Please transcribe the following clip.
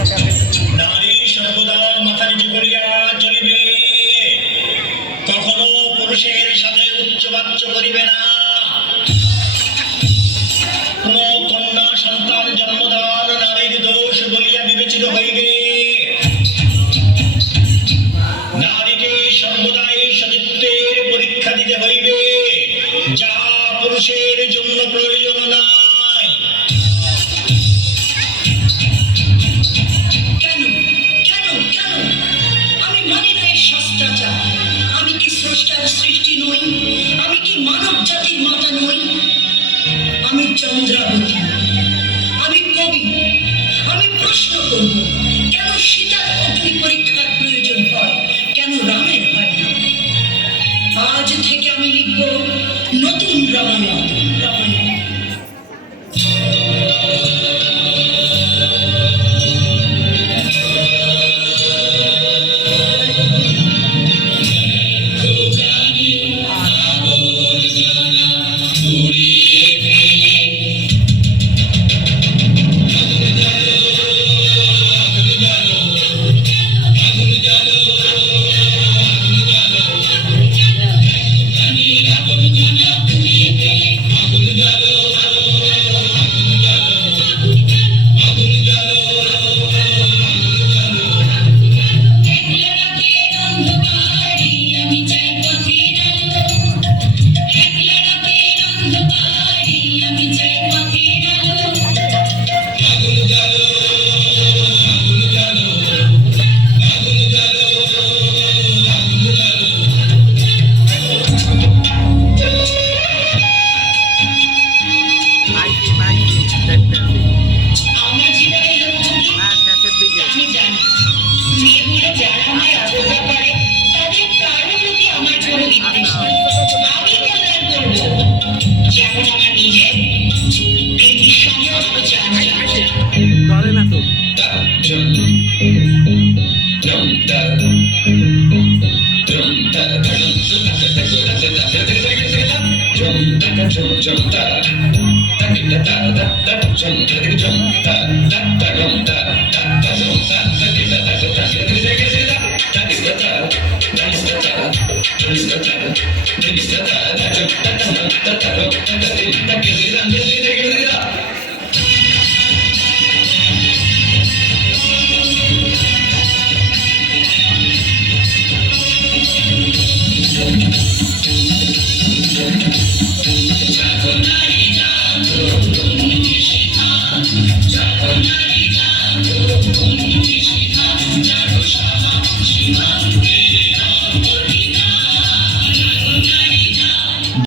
নারী সর্বদা মাথা নিচু করিয়া চলিবে, কখনো পুরুষের সাথে উচ্চবাচ্য করিবে না। কোন কন্যা সন্তান জন্মদান নারীর দোষ বলিয়া বিবেচিত হইবে। নারীকে সর্বদাই সতীত্বের পরীক্ষা দিতে হইবে, যা পুরুষের জন্য প্রয়োজন নাই। কেন কেন কেন আমি মানি না এই শাস্ত্রাচার। আমি কি স্রষ্টার সৃষ্টি নই? আমি কি মানব জাতির মাতা নই? আমি চন্দ্রাবতী, আমি কবি। আমি প্রশ্ন করব, কেন সীতার অগ্নি পরীক্ষার প্রয়োজন হয়, কেন রামের হয় না? আজ থেকে আমি লিখব নতুন রামায়ণ। Jago nari jago